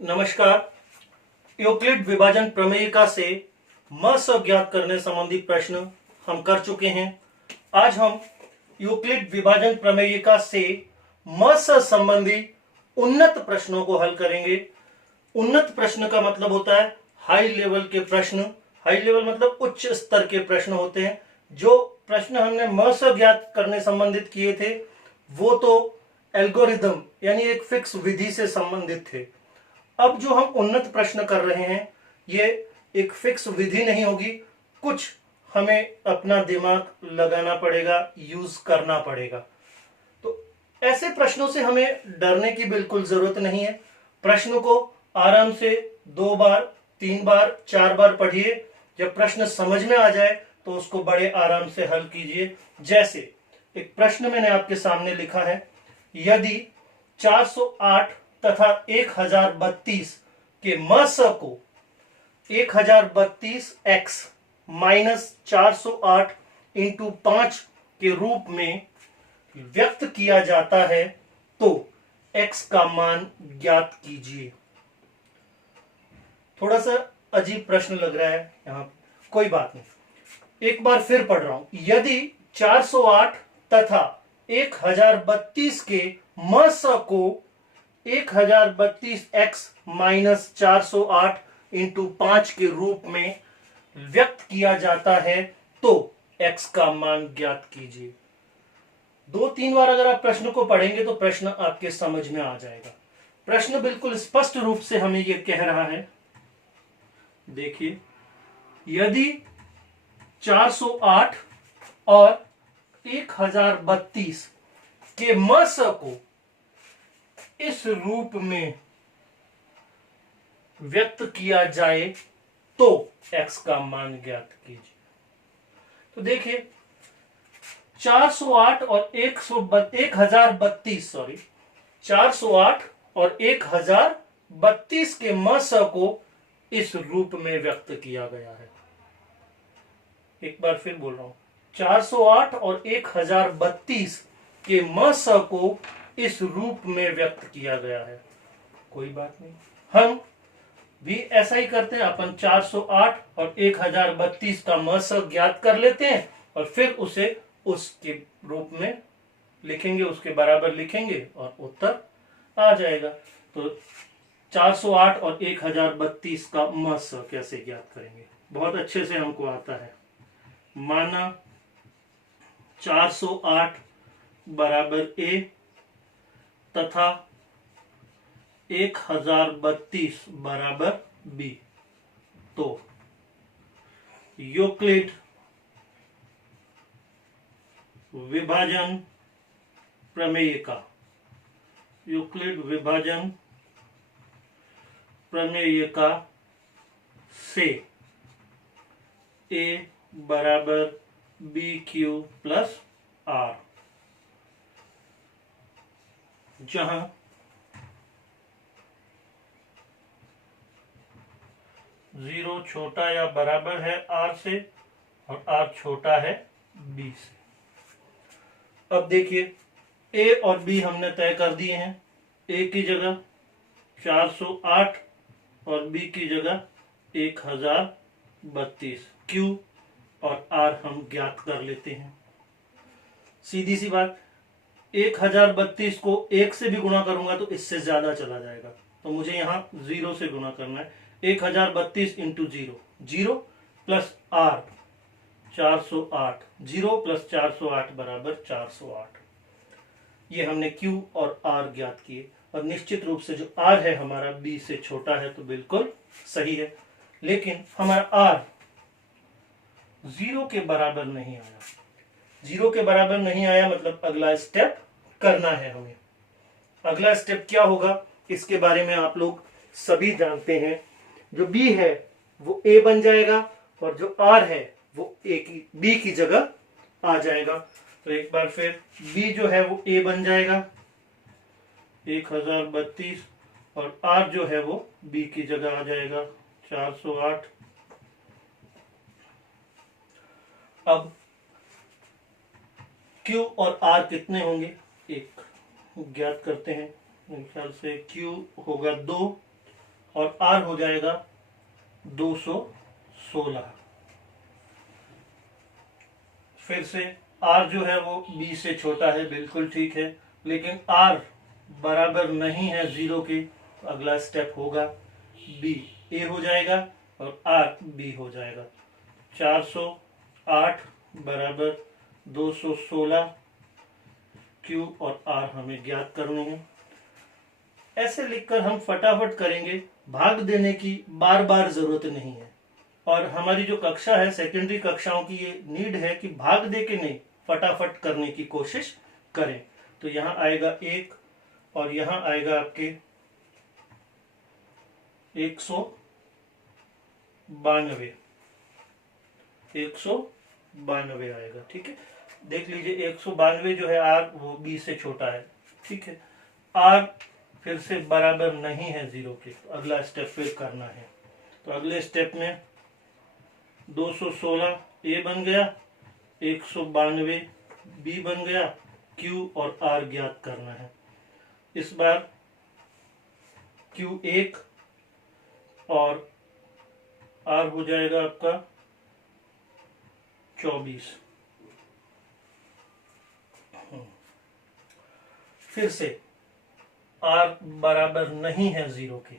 नमस्कार। यूक्लिड विभाजन प्रमेयिका से म स ज्ञात करने संबंधी प्रश्न हम कर चुके हैं। आज हम यूक्लिड विभाजन प्रमेयिका से म स संबंधी उन्नत प्रश्नों को हल करेंगे। उन्नत प्रश्न का मतलब होता है हाई लेवल के प्रश्न। हाई लेवल मतलब उच्च स्तर के प्रश्न होते हैं। जो प्रश्न हमने म स ज्ञात करने संबंधित किए थे वो तो एल्गोरिदम यानी एक फिक्स विधि से संबंधित थे। अब जो हम उन्नत प्रश्न कर रहे हैं ये एक फिक्स विधि नहीं होगी, कुछ हमें अपना दिमाग लगाना पड़ेगा, यूज करना पड़ेगा। तो ऐसे प्रश्नों से हमें डरने की बिल्कुल जरूरत नहीं है। प्रश्न को आराम से 2 बार 3 बार 4 बार पढ़िए। जब प्रश्न समझ में आ जाए तो उसको बड़े आराम से हल कीजिए। जैसे एक प्रश्न मैंने आपके सामने लिखा है, यदि 408 तथा 1032 के म स को 1032x माइनस 408 इंटू 5 के रूप में व्यक्त किया जाता है तो x का मान ज्ञात कीजिए। थोड़ा सा अजीब प्रश्न लग रहा है यहां, कोई बात नहीं, एक बार फिर पढ़ रहा हूं। यदि 408 तथा 1032 के म स को 1032x माइनस 408 इंटू 5 के रूप में व्यक्त किया जाता है तो x का मान ज्ञात कीजिए। 2-3 बार अगर आप प्रश्न को पढ़ेंगे तो प्रश्न आपके समझ में आ जाएगा। प्रश्न बिल्कुल स्पष्ट रूप से हमें यह कह रहा है, देखिए, यदि 408 और 1032 के म स को इस रूप में व्यक्त किया जाए तो x का मान ज्ञात कीजिए। तो देखिए 408 और 1032 408 और 1032 के म स को इस रूप में व्यक्त किया गया है। एक बार फिर बोल रहा हूं, 408 और 1032 के म स को इस रूप में व्यक्त किया गया है। कोई बात नहीं, हम भी ऐसा ही करते हैं। अपन 408 और 1032 का म स ज्ञात कर लेते हैं और फिर उसे उसके रूप में लिखेंगे, उसके बराबर लिखेंगे और उत्तर आ जाएगा। तो 408 और 1032 का म स कैसे ज्ञात करेंगे, बहुत अच्छे से हमको आता है। माना 408 बराबर a तथा 1032 बराबर b, तो यूक्लिड विभाजन प्रमेयिका से a बराबर bq प्लस r, जहां जीरो छोटा या बराबर है r से और r छोटा है b से। अब देखिए a और b हमने तय कर दिए हैं। a की जगह 408 और b की जगह 1032, q और r हम ज्ञात कर लेते हैं। सीधी सी बात, 1032 को 1 से भी गुणा करूंगा तो इससे ज्यादा चला जाएगा, तो मुझे यहां 0 से गुणा करना है। 1032 इंटू 0 प्लस r 408, 0 प्लस 408 बराबर 408। ये हमने q और r ज्ञात किए और निश्चित रूप से जो r है हमारा b से छोटा है, तो बिल्कुल सही है। लेकिन हमारा r 0 के बराबर नहीं आया। 0 के बराबर नहीं आया मतलब अगला स्टेप करना है हमें। अगला स्टेप क्या होगा इसके बारे में आप लोग सभी जानते हैं। जो b है वो a बन जाएगा और जो r है वो b की जगह आ जाएगा। तो एक बार फिर b जो है वो a बन जाएगा 1032 और r जो है वो b की जगह आ जाएगा 408। अब q और r कितने होंगे, एक ज्ञात करते हैं। मेरे ख्याल से q होगा 2 और r हो जाएगा 216। फिर से r जो है वो b से छोटा है, बिल्कुल ठीक है, लेकिन r बराबर नहीं है 0 के, तो अगला स्टेप होगा b a हो जाएगा और r b हो जाएगा। 408 बराबर 216 q और r हमें ज्ञात करने हैं। ऐसे लिखकर हम फटाफट करेंगे, भाग देने की बार बार जरूरत नहीं है। और हमारी जो कक्षा है, सेकेंडरी कक्षाओं की, ये नीड है कि भाग दे के नहीं, फटाफट करने की कोशिश करें। तो यहां आएगा 1 और यहां आएगा आपके 192 आएगा। ठीक है, देख लीजिए 192 जो है r वो b से छोटा है। ठीक है, r फिर से बराबर नहीं है 0 के, तो अगला स्टेप फिर करना है। तो अगले स्टेप में 216 a बन गया, 192 b बन गया, q और r ज्ञात करना है। इस बार q 1 और r हो जाएगा आपका 24। फिर से r बराबर नहीं है 0 के,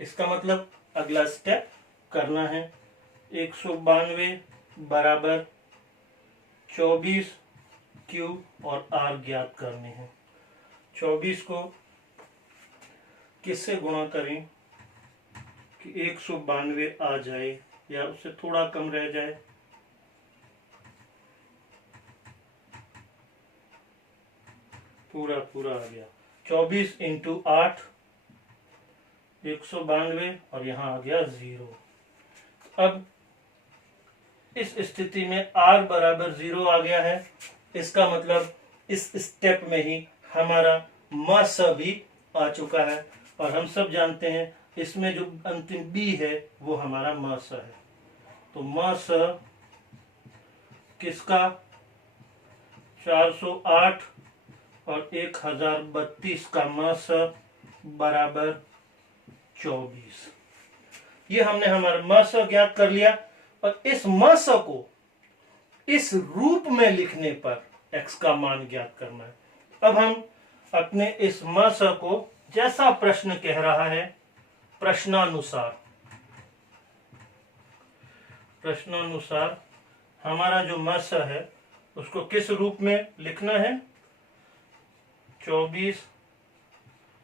इसका मतलब अगला स्टेप करना है। 192 बराबर 24 q और r ज्ञात करने हैं। 24 को किससे गुणा करें कि 192 आ जाए या उससे थोड़ा कम रह जाए। पूरा आ गया। 24 इंटू 8 192 और यहां आ गया 0। अब इस स्थिति में r बराबर 0 आ गया है, इसका मतलब इस स्टेप में ही हमारा म स भी आ चुका है। और हम सब जानते हैं इसमें जो अंतिम b है वो हमारा म स है। तो म स किसका 408 और 1032 का म स बराबर 24। ये हमने हमारा म स ज्ञात कर लिया। और इस म स को इस रूप में लिखने पर x का मान ज्ञात करना है। अब हम अपने इस म स को जैसा प्रश्न कह रहा है, प्रश्नानुसार हमारा जो म स है उसको किस रूप में लिखना है। 24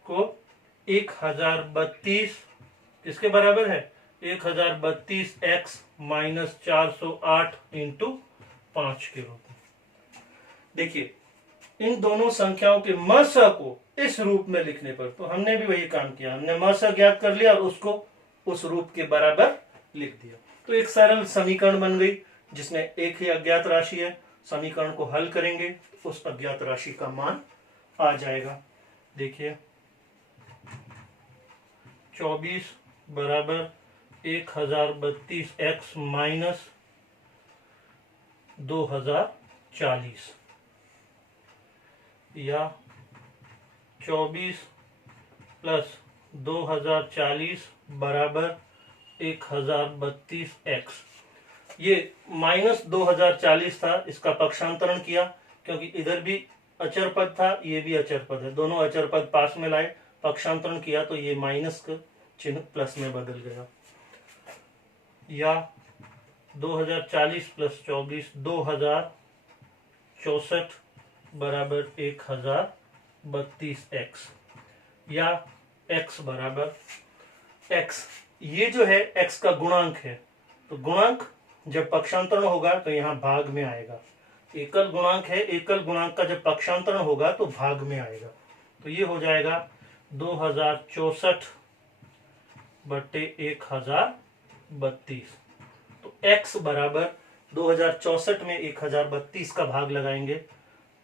को 1032 किसके बराबर है, 1032x माइनस 408 इंटू 5 के रूप में। देखिए इन दोनों संख्याओं के म स को इस रूप में लिखने पर, तो हमने भी वही काम किया, हमने म स ज्ञात कर लिया और उसको उस रूप के बराबर लिख दिया। तो एक सरल समीकरण बन गई जिसमें एक ही अज्ञात राशि है। समीकरण को हल करेंगे तो उस अज्ञात राशि का मान आ जाएगा। देखिए 24 बराबर 1032x माइनस 2040 या 24 प्लस 2040 बराबर 1032x। ये माइनस 2040 था, इसका पक्षांतरण किया क्योंकि इधर भी अचर पद था, ये भी अचर पद है, दोनों अचर पद पास में लाए, पक्षांतरण किया तो ये माइनस का चिन्ह प्लस में बदल गया। या 2040 प्लस 24 2064 बराबर 1032x या x बराबर x। ये जो है x का गुणांक है, तो गुणांक जब पक्षांतरण होगा तो यहाँ भाग में आएगा। एकल गुणांक है, एकल गुणांक का जब पक्षांतरण होगा तो भाग में आएगा। तो ये हो जाएगा 2064 बट्टे 1032। तो x बराबर 2064 में 1032 का भाग लगाएंगे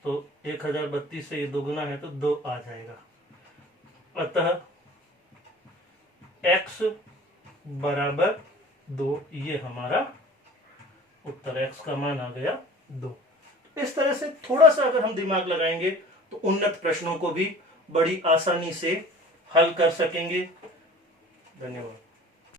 तो 1032 से ये दोगुना है तो 2 आ जाएगा। अतः x बराबर 2, ये हमारा उत्तर, x का मान आ गया 2। इस तरह से थोड़ा सा अगर हम दिमाग लगाएंगे तो उन्नत प्रश्नों को भी बड़ी आसानी से हल कर सकेंगे। धन्यवाद।